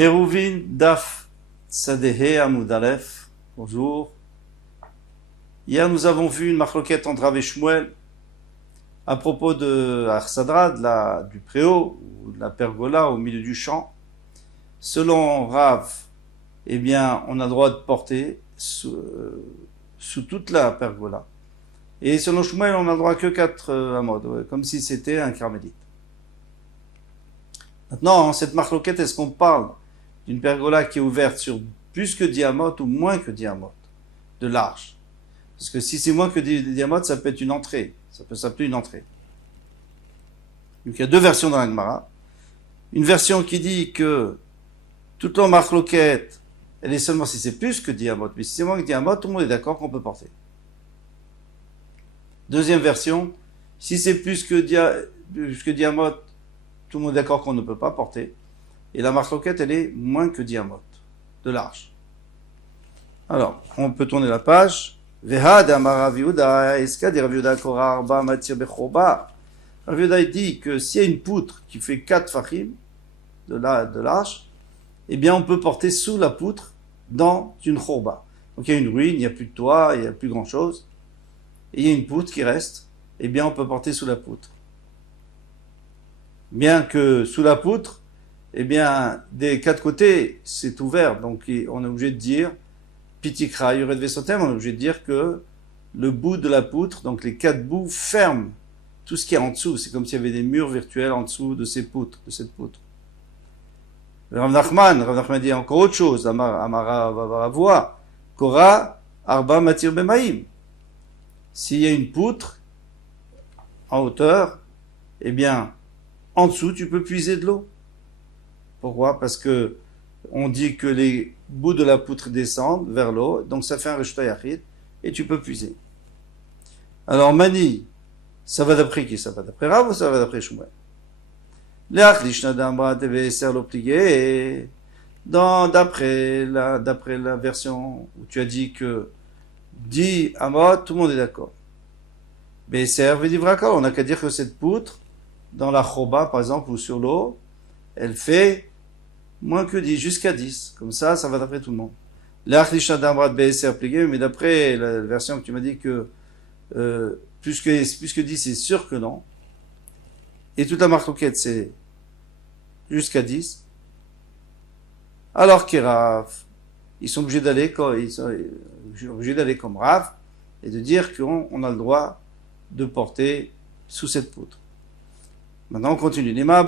Eruvin Daf Sadehe Amud Aleph. Bonjour. Hier, nous avons vu une marloquette entre Rav et Shmuel à propos de Arsadra, du préau, ou de la pergola au milieu du champ. Selon Rav, eh bien, on a le droit de porter sous toute la pergola. Et selon Shmuel, on n'a le droit que 4 amod, comme si c'était un carmélite. Maintenant, cette marloquette, est-ce qu'on parle d'une pergola qui est ouverte sur plus que 10 amot ou moins que 10 amot de large? Parce que si c'est moins que 10 amot, ça peut être une entrée. Ça peut s'appeler une entrée. Donc il y a deux versions dans la Gemara. Une version qui dit que toute la marloquette, elle est seulement si c'est plus que 10 amot. Mais si c'est moins que 10 amot, tout le monde est d'accord qu'on peut porter. Deuxième version, si c'est plus que 10 amot, tout le monde est d'accord qu'on ne peut pas porter. Et la marloquette, elle est moins que 10 amot de large. Alors, on peut tourner la page. Vehad amar Rav Yehuda, eska di Rav Yehuda kora arba matir bechoba. Rav Yehuda dit que s'il y a une poutre qui fait 4 fachim de large, eh bien on peut porter sous la poutre dans une chorba. Donc il y a une ruine, il n'y a plus de toit, il n'y a plus grand chose. Et il y a une poutre qui reste, eh bien on peut porter sous la poutre. Bien que sous la poutre, eh bien des 4 côtés c'est ouvert, donc on est obligé de dire Pitikra Yured Vesotem, on est obligé de dire que le bout de la poutre, donc les 4 bouts, ferment tout ce qui est en dessous. C'est comme s'il y avait des murs virtuels en dessous de cette poutre. Rav Nachman dit encore autre chose. Amara Vavavoa, Kora Arba Matir Bemaim. S'il y a une poutre en hauteur, eh bien, en dessous, tu peux puiser de l'eau. Pourquoi? Parce que on dit que les bouts de la poutre descendent vers l'eau, donc ça fait un reshta yachid, et tu peux puiser. Alors, Mani, ça va d'après qui? Ça va d'après Rav ou ça va d'après Shmuel? D'après la version où tu as dit que 10 amot, tout le monde est d'accord. Mais on n'a qu'à dire que cette poutre, dans la choba, par exemple, ou sur l'eau, elle fait moins que 10, jusqu'à 10. Comme ça va d'après tout le monde. Mais d'après la version que tu m'as dit que plus que 10, c'est sûr que non. Et toute la marloquette, c'est jusqu'à 10. Alors Rav, ils sont obligés d'aller comme Rav et de dire qu'on a le droit de porter sous cette poutre. Maintenant, on continue. Alors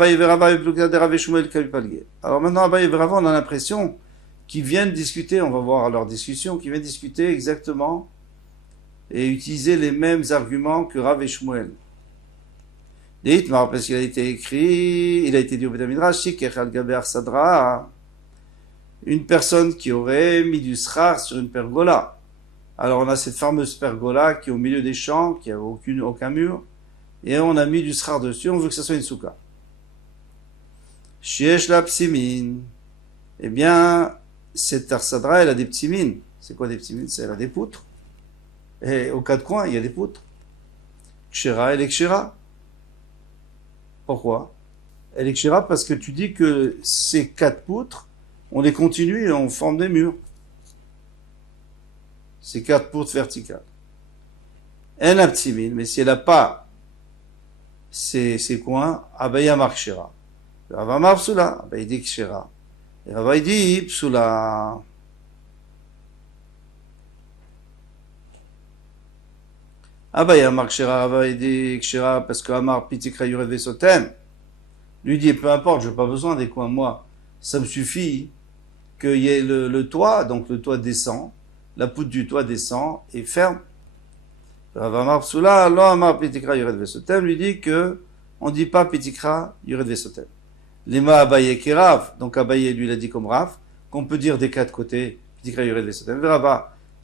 maintenant, Abaye et Rava, on a l'impression qu'ils viennent discuter, on va voir leur discussion, qu'ils viennent discuter exactement et utiliser les mêmes arguments que Rav et Shmuel. Parce qu'il a été écrit, il a été dit au Beth Midrash, Sadra, une personne qui aurait mis du srar sur une pergola. Alors on a cette fameuse pergola qui est au milieu des champs, qui n'a aucun mur, et on a mis du srar dessus, on veut que ça soit une souka. Shiesh la psimin. Eh bien, cette arsadra, elle a des psimin. C'est quoi des psimin? Elle a des poutres. Et aux 4 coins, il y a des poutres. Kshira, elle est kshira. Pourquoi? Elle est kshira parce que tu dis que ces 4 poutres, on les continue et on forme des murs. Ces 4 poutres verticales. Elle a psimin, mais si elle n'a pas ces coins, Abaya mark kshira. Rava mar psula, Abaya dit kshira. Et Rava dit psula. Abaya mark kshira, Rava dit kshira, parce que Amar pitikra yured vesotem. Lui dit, peu importe, je n'ai pas besoin des coins, moi. Ça me suffit qu'il y ait le toit, donc le toit descend, la poutre du toit descend et ferme. Rav Amar Psula, lo Amar Pitikra Yured Vesotem, lui dit que on dit pas Pitikra Yured Vesotem. Lema Abaye qui Rav, donc Abaye lui l'a dit comme Rav, qu'on peut dire des 4 côtés Pitikra Yured Vesotem.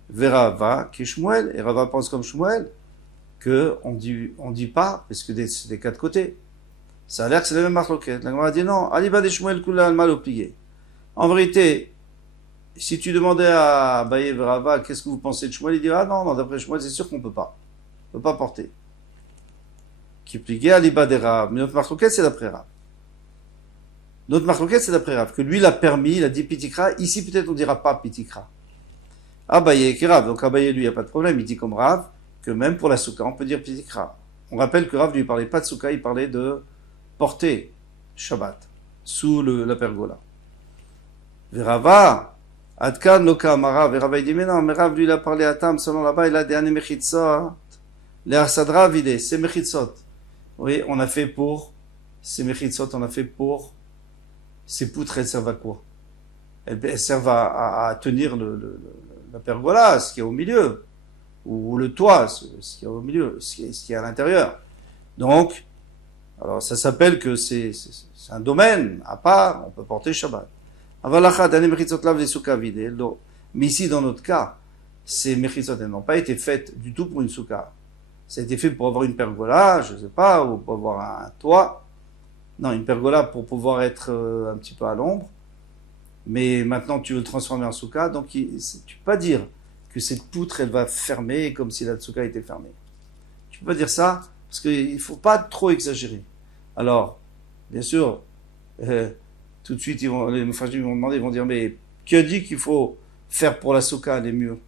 Verava qui Shmuel, et Rava pense comme Shmuel, que on dit pas, parce que c'est des 4 côtés. Ça a l'air que c'est la même marloquette. La Gemara dit non, Aliba de Shmuel Kula mal plié. En vérité, si tu demandais à Abaye Verava, qu'est-ce que vous pensez de Shmuel, il dirait, ah non, d'après Shmuel, c'est sûr qu'on peut pas. On peut pas porter. Qui plié à l'Iba des Rav. Mais notre marloquette, c'est d'après Rav. Notre marloquette, c'est d'après Rav, que lui l'a permis, il a dit pitikra. Ici, peut-être on dira pas pitikra. Abaye qui Rav, donc Abaye, lui, il n'y a pas de problème, il dit comme Rav, que même pour la souka, on peut dire pitikra. On rappelle que Rav lui parlait pas de souka, il parlait de porter Shabbat sous la pergola. Verava, Adkan Loka Amara, Verava il dit mais non, mais Rav lui il a parlé à Tam, selon là-bas il a des années mechitzot, les Arsadra vidé, c'est mechitzot. Oui, on a fait pour, ces mechitzot, on a fait pour, ces poutres elles servent à quoi? Elles servent à tenir la pergola, ce qui est au milieu, ou le toit, ce qui est au milieu, ce qui est à l'intérieur. Donc, alors ça s'appelle que c'est un domaine à part, on peut porter Shabbat. Mais ici, dans notre cas, ces mechitzot n'ont pas été faites du tout pour une souka. Ça a été fait pour avoir une pergola, je ne sais pas, ou pour avoir un toit. Non, une pergola pour pouvoir être un petit peu à l'ombre. Mais maintenant, tu veux le transformer en souka, donc tu ne peux pas dire que cette poutre, elle va fermer comme si la souka était fermée. Tu ne peux pas dire ça, parce qu'il ne faut pas trop exagérer. Alors, bien sûr, tout de suite, les Mufashim vont demander, ils vont dire, mais qui a dit qu'il faut faire pour la souka les murs?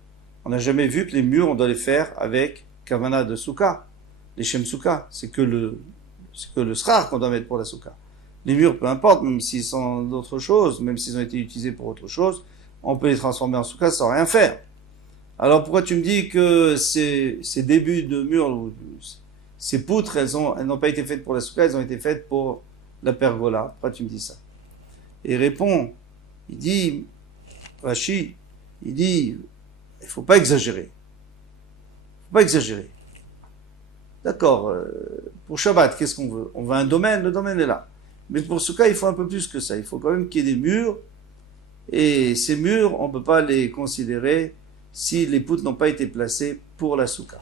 On n'a jamais vu que les murs, on doit les faire avec kavana de souka, les shem souka. C'est que le srar qu'on doit mettre pour la souka. Les murs, peu importe, même s'ils sont d'autre chose, même s'ils ont été utilisés pour autre chose, on peut les transformer en souka sans rien faire. Alors pourquoi tu me dis que ces débuts de murs, ces poutres, elles n'ont pas été faites pour la souka, elles ont été faites pour la pergola? Pourquoi tu me dis ça? Et il répond, il dit, Rashi, il dit, il faut pas exagérer. Il faut pas exagérer. D'accord, pour Shabbat, qu'est-ce qu'on veut? On veut un domaine, le domaine est là. Mais pour Souka, il faut un peu plus que ça. Il faut quand même qu'il y ait des murs. Et ces murs, on ne peut pas les considérer si les poutres n'ont pas été placées pour la Souka.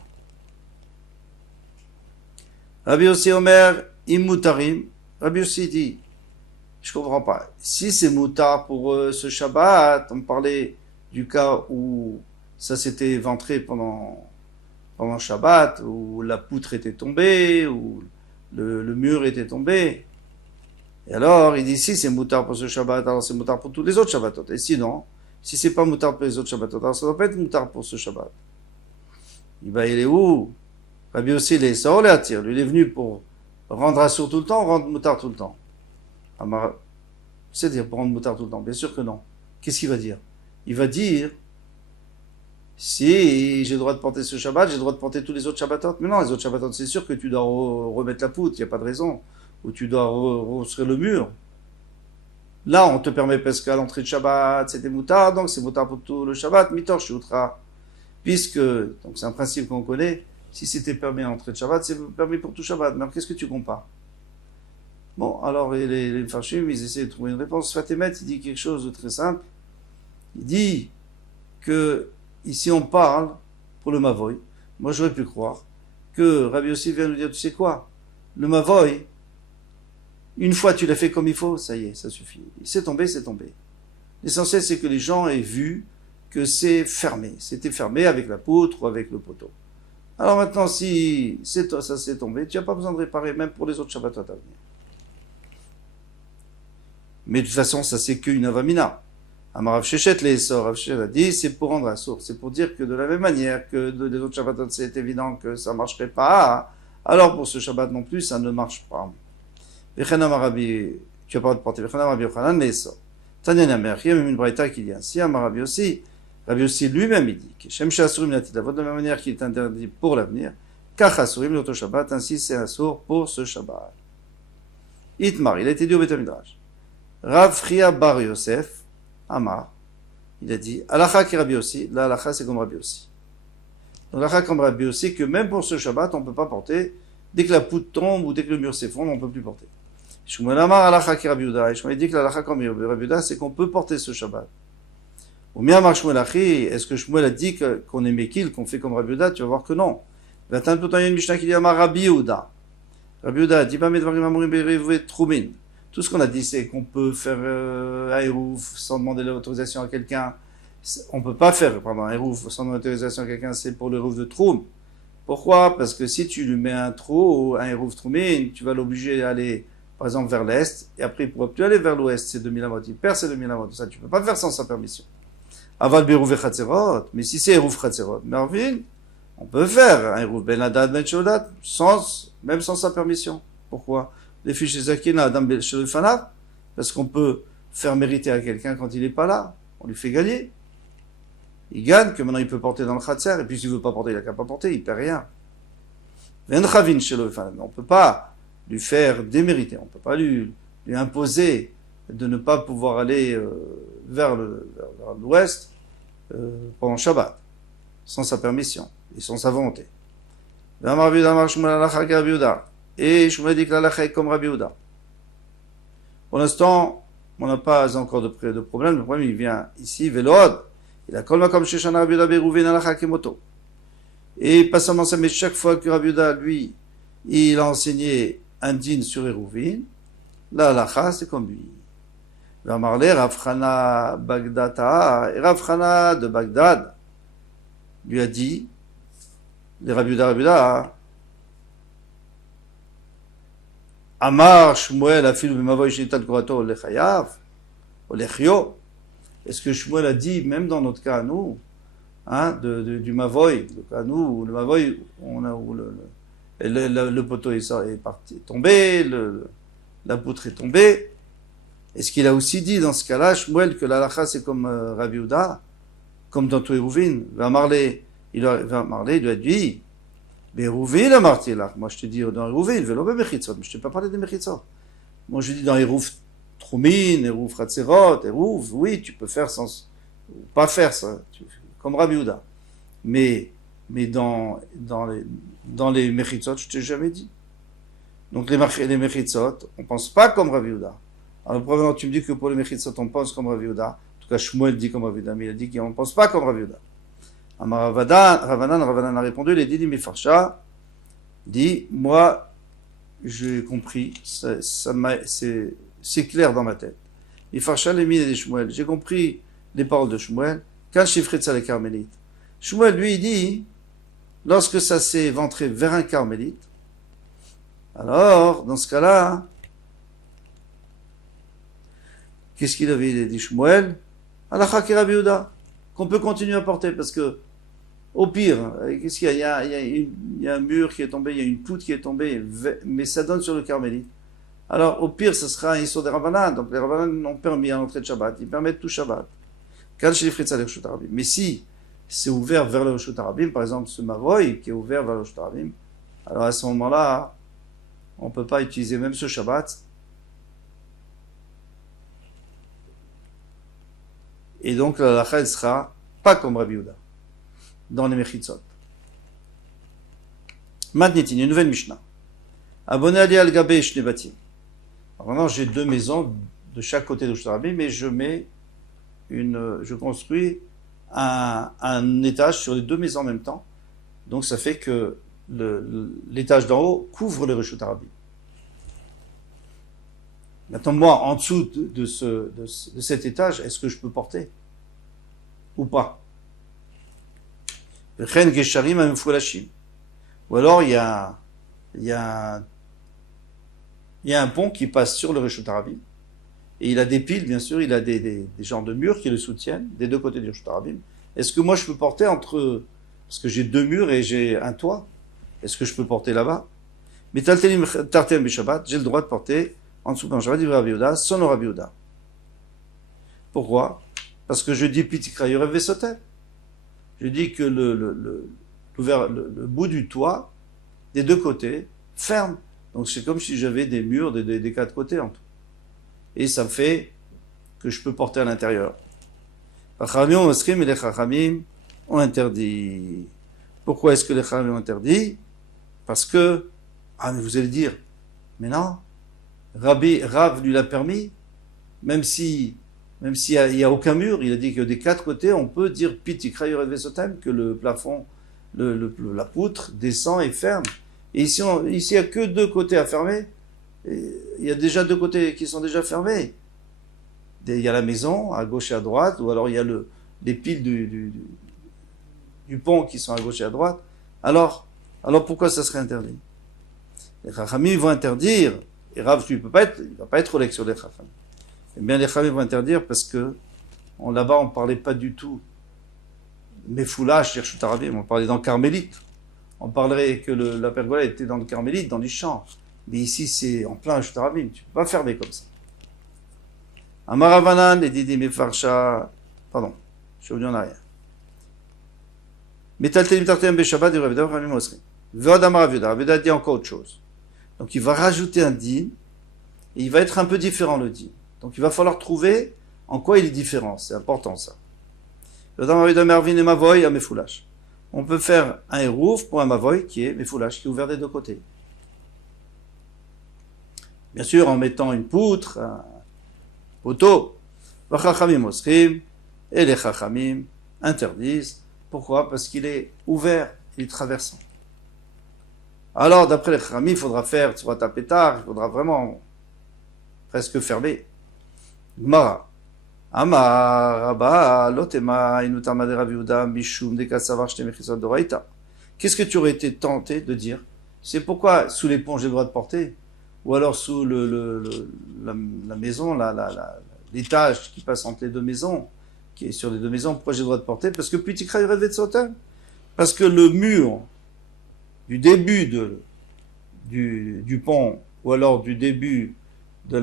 Rabbi Yossi Omer, Immutarim. Rabbi Yossi dit, je comprends pas. Si c'est moutar pour ce Shabbat, on parlait du cas où ça s'était éventré pendant Shabbat, où la poutre était tombée, où le mur était tombé. Et alors, il dit, si c'est moutar pour ce Shabbat, alors c'est moutar pour tous les autres Shabbatot. Et sinon, si c'est pas moutar pour les autres Shabbatot, alors ça doit pas être moutar pour ce Shabbat. Il est où? Rabbi Yossi, il est ça, les attire. Lui, il est venu pour rendre assour tout le temps, rendre moutar tout le temps. C'est-à-dire pour rendre moutar tout le temps? Bien sûr que non. Qu'est-ce qu'il va dire? Il va dire, si j'ai le droit de porter ce Shabbat, j'ai le droit de porter tous les autres Shabbatot. Mais non, les autres Shabbatot, c'est sûr que tu dois remettre la poutre, il n'y a pas de raison. Ou tu dois reconstruire le mur. Là, on te permet parce qu'à l'entrée de Shabbat, c'était moutar, donc c'est moutar pour tout le Shabbat, mitor shoutra. Puisque, donc c'est un principe qu'on connaît, si c'était permis à l'entrée de Shabbat, c'est permis pour tout Shabbat. Mais alors, qu'est-ce que tu compares? Bon, alors les Farshim, ils essaient de trouver une réponse. Fatemet, il dit quelque chose de très simple. Il dit que ici on parle pour le Mavoy. Moi, j'aurais pu croire que Rabbi Yossi vient nous dire, tu sais quoi? Le Mavoy, une fois tu l'as fait comme il faut, ça y est, ça suffit. C'est tombé, c'est tombé. L'essentiel, c'est que les gens aient vu que c'est fermé. C'était fermé avec la poutre ou avec le poteau. Alors maintenant, si ça s'est tombé, tu n'as pas besoin de réparer, même pour les autres Shabbatot à venir. Mais de toute façon, ça c'est qu'une avamina. Amarav Shechet l'Essor, Rav Shechet a dit, c'est pour rendre la source. C'est pour dire que de la même manière que les autres Shabbatot, c'est évident que ça ne marcherait pas, alors pour ce Shabbat non plus, ça ne marche pas. Vechanam Arabi, tu as pas de porter, Vechanam Arabi Yochanan l'Essor. Tanyan Amer, il y a même une braïta qui dit ainsi, Amarabi aussi, Rabbi aussi lui-même il dit, que Shem Shasurim Latidavot, de la même manière qu'il est interdit pour l'avenir, Kach Asurim l'autre Shabbat, ainsi c'est un sourd pour ce Shabbat. Itmar, il a été dit au Beth Midrash. Rav Fria Bar Yosef, Amar, il a dit, Alacha qui Rabbi aussi, là Alacha c'est comme Rabbi aussi. Donc Alacha comme Rabbi aussi, que même pour ce Shabbat, on ne peut pas porter, dès que la poutre tombe ou dès que le mur s'effondre, on ne peut plus porter. Shmuel Amar Alacha qui Rabbi Uda, et Shmuel dit que l'Alacha comme Rabbi Uda, c'est qu'on peut porter ce Shabbat. Ou bien Amar Shmuel Achi, est-ce que Shmuel a dit qu'on est Mekil, qu'on fait comme Rabbi Uda? Tu vas voir que non. Il y a une Mishnah qui dit Amar Rabbi Uda. Rabbi Uda dit pas Medvarim Amorim Berevet Trumin. Tout ce qu'on a dit, c'est qu'on peut faire un Hérouf sans demander l'autorisation à quelqu'un. On ne peut pas faire un Hérouf sans demander l'autorisation à quelqu'un, c'est pour le Hérouf de Troum. Pourquoi? Parce que si tu lui mets un trou, un Hérouf Troumin, tu vas l'obliger à aller par exemple vers l'est, et après il ne pourra plus aller vers l'ouest, c'est 2000 amot, il perd ses 2000 amot, ça tu ne peux pas le faire sans sa permission. Aval berouvé chatzerot, mais si c'est eruv chatzerot, Mervin, on peut faire un eruv ben hadad ben shodat, même sans sa permission. Pourquoi? Les fiches zakina adam ben sholifanav, parce qu'on peut faire mériter à quelqu'un quand il n'est pas là, on lui fait gagner. Il gagne, que maintenant il peut porter dans le khatser, et puis s'il ne veut pas porter, il n'a qu'à pas porter, il ne perd rien. On ne peut pas lui faire démériter, on ne peut pas lui imposer de ne pas pouvoir aller vers l'ouest pendant Shabbat, sans sa permission et sans sa volonté. Et Shmuel dit que l'halakha est comme Rabbi Yehuda. Pour l'instant, on n'a pas encore de problème. Le problème, il vient ici, Velod. Il a kol makom sheshana Rabbi Yehuda berouven halakha kemoto. Et pas seulement ça, mais chaque fois que Rabbi Yehuda, lui, il a enseigné un din sur Hérouvin, la halakha, c'est comme lui. Vamarle Rav Chana Bagdata, et Rav Chana de Bagdad lui a dit, les Rabbi Yehuda, Amar Shmuel a filé b'mavoy shenitat korato lechayav, ou lechio. Est-ce que Shmuel a dit, même dans notre cas à nous, du mavoy, à nous, le mavoy, où le poteau est parti, tombé, la poutre est tombée. Est-ce qu'il a aussi dit dans ce cas-là, Shmuel, que l'halakha c'est comme Rabbi Yehuda, comme dans tout Hérouvin? Il lui a dit, Hérouvin a marqué là. Moi je te dis dans Hérouvin, velo bemechitzot, mais je ne t'ai pas parlé des mechitzot. Moi je dis dans Hérouv Troumin, Hérouv Chatzerot, Hérouv, oui, tu peux faire sans, pas faire ça, comme Rabbi Yehuda. Mais dans les mechitzot, je ne t'ai jamais dit. Donc les mechitzot, on ne pense pas comme Rabbi Yehuda. Alors, probablement, tu me dis que pour les mechitzot, on pense comme Rabbi Yehuda. En tout cas, Shmuel dit comme Rabbi Yehuda, mais il a dit qu'on ne pense pas comme Rabbi Yehuda. Ravanan a répondu, il a dit, Mifarsha, dit, moi, j'ai compris, c'est clair dans ma tête. Mifarsha, les mines de Shmuel, j'ai compris les paroles de Shmuel, quand chiffrait ça les carmélites. Shmuel, lui, il dit, lorsque ça s'est ventré vers un carmélite, alors, dans ce cas-là, qu'est-ce qu'il avait dit Shmuel? Halakha ki Rabbi Yehuda, qu'on peut continuer à porter, parce que, au pire, qu'est-ce qu'il y a? Il y a un mur qui est tombé, il y a une poutre qui est tombée, mais ça donne sur le carmélite. Alors, au pire, ce sera un issur des Rabbanan, donc les Rabbanan ont permis à l'entrée de Shabbat, ils permettent tout Shabbat. Mais si c'est ouvert vers le Reshut Harabim, par exemple, ce Mavoy qui est ouvert vers le Reshut Harabim, alors à ce moment-là, on ne peut pas utiliser même ce Shabbat. Et donc la halakha sera pas comme Rabbi Yehuda dans les mechitzot. Maintenant, une nouvelle Mishnah. Abonné ali al gabe shne batim. Maintenant, j'ai deux maisons de chaque côté de Reshut Harabim, mais je construis un étage sur les deux maisons en même temps. Donc ça fait que l'étage d'en haut couvre le Reshut Harabim. Maintenant, moi, en dessous de cet étage, est-ce que je peux porter ou pas? Ou alors, il y a un pont qui passe sur le Reshut Harabim, et il a des piles, bien sûr, il a des genres de murs qui le soutiennent, des deux côtés du Reshut Harabim. Est-ce que moi, je peux porter parce que j'ai deux murs et j'ai un toit, est-ce que je peux porter là-bas? Mais j'ai le droit de porter en dessous d'un Shabbat, Rabbi Yehuda, son Rabbi Yehuda. Pourquoi? Parce que je dis Pitikra Yorev Vesotel. Je dis que le bout du toit, des deux côtés, ferme. Donc c'est comme si j'avais des murs des quatre côtés en tout. Et ça fait que je peux porter à l'intérieur. Les Chachamim ont interdit. Pourquoi est-ce que les Chachamim ont interdit? Parce que, mais vous allez dire, mais non, Rav lui l'a permis, même s'il n'y a aucun mur, il a dit que des quatre côtés, on peut dire Pitikra Yorev Vesotem, que le plafond, la poutre descend et ferme. Et ici, il n'y a que deux côtés à fermer. Il y a déjà deux côtés qui sont déjà fermés. Il y a la maison, à gauche et à droite, ou alors il y a les piles du pont qui sont à gauche et à droite. Alors pourquoi ça serait interdit? Les Chachamim vont interdire Et Rav, il va pas être Olek sur les Chacham. Eh bien, les Chacham vont interdire parce que là-bas, on parlait pas du tout Mefoulash, Reshut Arabim, on parlait dans le Carmélite. On parlerait que la pergola était dans le Carmélite, dans les champs. Mais ici, c'est en plein Reshut Arabim. Tu peux pas fermer comme ça. Amaravanan, et Didi Mefarsha, pardon, je suis revenu en arrière. Metaltelim Tartem Beshabbat, du Ravidah, Ramim Osri. Vod Amar Ravidah, Ravidah dit encore autre chose. Donc il va rajouter un din, et il va être un peu différent le din. Donc il va falloir trouver en quoi il est différent. C'est important ça. Vod Amar Ravidah Mervin et Mavoy à Mefoulash. On peut faire un hérouf pour un Mavoy qui est Mefoulash, qui est ouvert des deux côtés. Bien sûr, en mettant une poutre, un poteau. Vachachamim Osrim, et les Chachamim interdisent. Pourquoi? Parce qu'il est ouvert, il est traversant. Alors, d'après les Chachamim, il faudra faire Tzurat HaPetar, il faudra vraiment presque fermer. Gemara. Amar Rabba Lotema Inutam de Rav Yehuda Mishum de Kassavar Shte Mechizot Doraita. Qu'est-ce que tu aurais été tenté de dire? C'est pourquoi sous l'éponge j'ai le droit de porter? Ou alors sous la maison, l'étage qui passe entre les deux maisons, qui est sur les deux maisons, pourquoi j'ai le droit de porter? Parce que Pitikra Yurevet Sotem. Parce que le mur du début du pont, ou alors du début de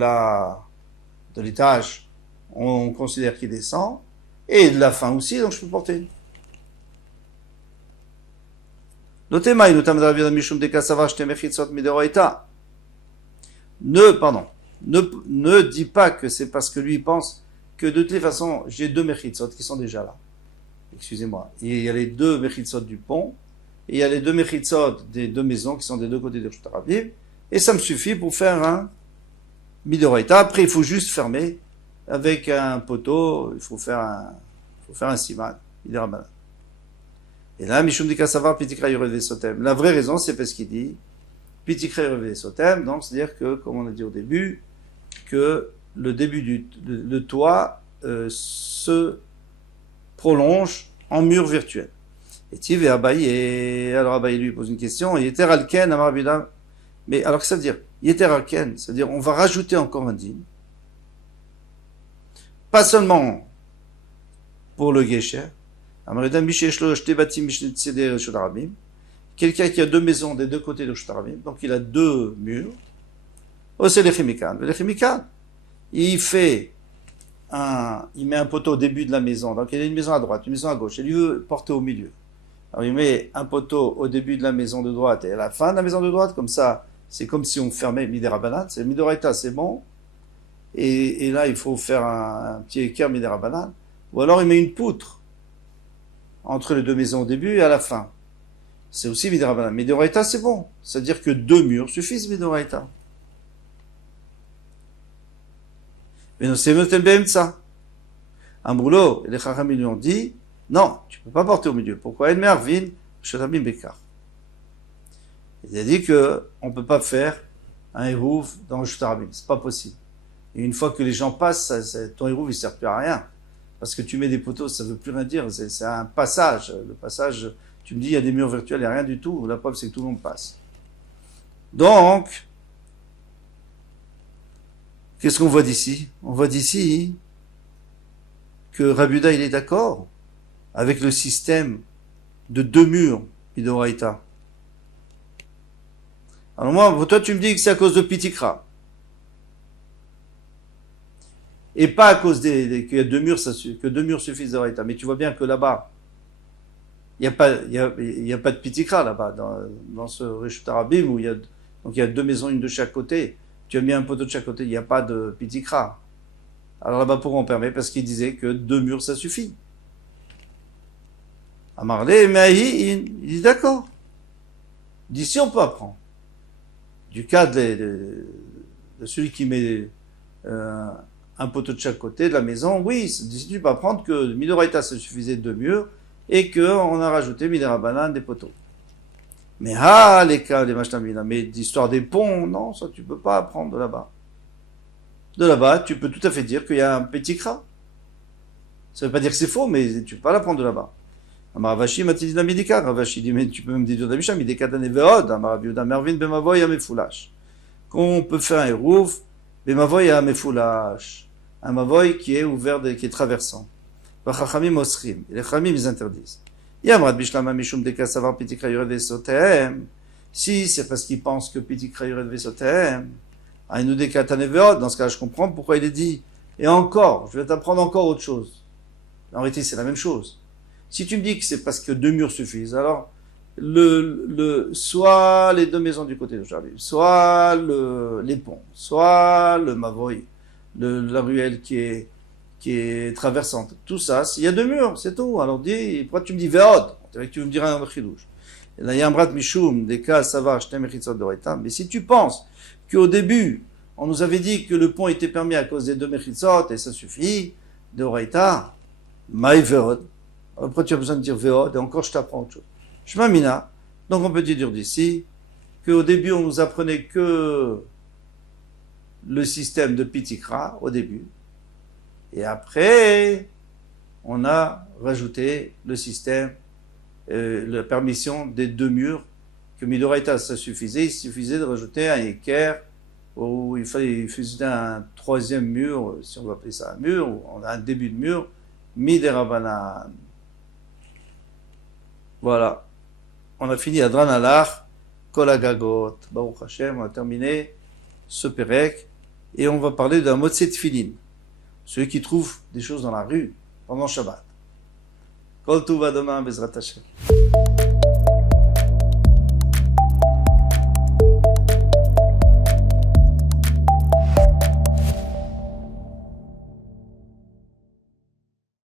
l'étage, on considère qu'il descend, et de la fin aussi, donc je peux porter. Notema, notamment dans la vie Mishum de Kassavar Shte Mechitzot Mideroita. Ne dis pas que c'est parce que lui pense que de toutes les façons, j'ai deux Mechitzot qui sont déjà là. Excusez-moi. Il y a les deux Mechitzot du pont, et il y a les deux Mechitzot des deux maisons qui sont des deux côtés de Reshut Arabim, et ça me suffit pour faire un Mideroita. Après, il faut juste fermer avec un poteau, il faut faire un siman, Miderabanan. Et là, Mishum Dika Savar Pitikra Yurev Sotem. La vraie raison, c'est parce qu'il dit Pitikra Yurev Sotem, donc c'est-à-dire que, comme on a dit au début, que le début le toit se prolonge en mur virtuel. Et Tiv et Abaye, alors Abaye lui pose une question, Yeter Alken, Amar Bidam. Mais alors que ça veut dire Yeter Alken, c'est-à-dire on va rajouter encore un din. Pas seulement pour le Gesher. Quelqu'un qui a deux maisons des deux côtés de Reshut Arabim, donc il a deux murs. Oh, c'est le Chimikan. Le Chimikan, il met un poteau au début de la maison. Donc il y a une maison à droite, une maison à gauche. Il veut porter au milieu. Alors il met un poteau au début de la maison de droite et à la fin de la maison de droite, comme ça, c'est comme si on fermait Miderabanan. C'est Midoraita, c'est bon. Et là, il faut faire un petit équerre Miderabanan. Ou alors il met une poutre entre les deux maisons au début et à la fin. C'est aussi Miderabanan. Midoraita, c'est bon. C'est-à-dire que deux murs suffisent Midoraita. Mais non, c'est Motel Behemtsa. Amroulo, et les Chachamim lui ont dit, non, tu peux pas porter au milieu. Pourquoi? El Mervin, Shotabim Bekar. Il a dit que on peut pas faire un hérouf dans le Reshut Arabim. C'est pas possible. Et une fois que les gens passent, ton hérouf, il sert plus à rien. Parce que tu mets des poteaux, ça veut plus rien dire. C'est un passage. Le passage, tu me dis, il y a des murs virtuels, il n'y a rien du tout. La preuve, c'est que tout le monde passe. Donc, qu'est-ce qu'on voit d'ici? On voit d'ici que Rav Yehuda, il est d'accord avec le système de deux murs, Midoraita. Alors moi, toi, tu me dis que c'est à cause de Pitikra. Et pas à cause qu'il y a deux murs, que deux murs suffisent d'Oraita. Mais tu vois bien que là-bas, il n'y a pas de Pitikra là-bas, dans ce Reshut Arabim, où donc il y a deux maisons, une de chaque côté. Tu as mis un poteau de chaque côté, il n'y a pas de Pitikra. Alors là-bas, pourquoi on permet? Parce qu'il disait que deux murs, ça suffit. Amarle, Mahi, il dit d'accord. D'ici, on peut apprendre. Du cas de celui qui met un poteau de chaque côté de la maison, oui, d'ici, tu peux apprendre que Midoraita, ça suffisait de deux murs, et qu'on a rajouté Miderabanan des poteaux. Mais les cas des machtamina, mais l'histoire des ponts, non, ça tu peux pas apprendre de là-bas. De là-bas, tu peux tout à fait dire qu'il y a un petit cra. Ça veut pas dire que c'est faux, mais tu peux pas l'apprendre de là-bas. Ravashi m'a dit la Ravashi dit, mais tu peux me dire de la Mishnah, Midika Daneveod, Amar Rav Yehuda Mervin Bemavoy Amefoulash. qu'on peut faire un Eruv, mais Mavoy a Mefoulash, un Mavoy qui est ouvert, qui est traversant. Vachachamim Osrim, les Chachamim ils interdisent. Yamrat Bishlama Mishum Deka Savar Pitikra Yured Vesotem, si c'est parce qu'ils pensent que Pitikra Yured Vesotem, Aïnou Deka Taneveot, dans ce cas je comprends pourquoi il est dit, et encore, je vais t'apprendre encore autre chose. En réalité c'est la même chose. Si tu me dis que c'est parce que 2 murs suffisent, alors soit les 2 maisons du côté de Charlie, soit les ponts, soit le Mavoy, la ruelle qui est traversante. Tout ça, il y a 2 murs, c'est tout. Alors pourquoi tu me dis Veod? Tu veux me dire un chidouche. Et là, il y a un brat Mishum, des cas, ça va, Shtem Mechitzot Doreita. Mais si tu penses qu'au début, on nous avait dit que le pont était permis à cause des 2 Mechitzot, et ça suffit, Doreita, Maï Veod. Après, tu as besoin de dire Veod, et encore, je t'apprends autre chose. Shmamina. Donc, on peut dire d'ici qu'au début, on nous apprenait que le système de Pitikra, au début. Et après, on a rajouté le système, la permission des 2 murs, que Midoraita, ça suffisait. Il suffisait de rajouter un équerre, où il faisait un 3e mur, si on va appeler ça un mur, ou on a un début de mur, Miderabanan. Voilà. On a fini Adran Alach, Kol Hagagot. Baruch Hashem, on a terminé ce Pérec, et on va parler d'un Motset Tfilin. Celui qui trouve des choses dans la rue pendant Shabbat. Kol Tuva demain, Bezrat Hashem.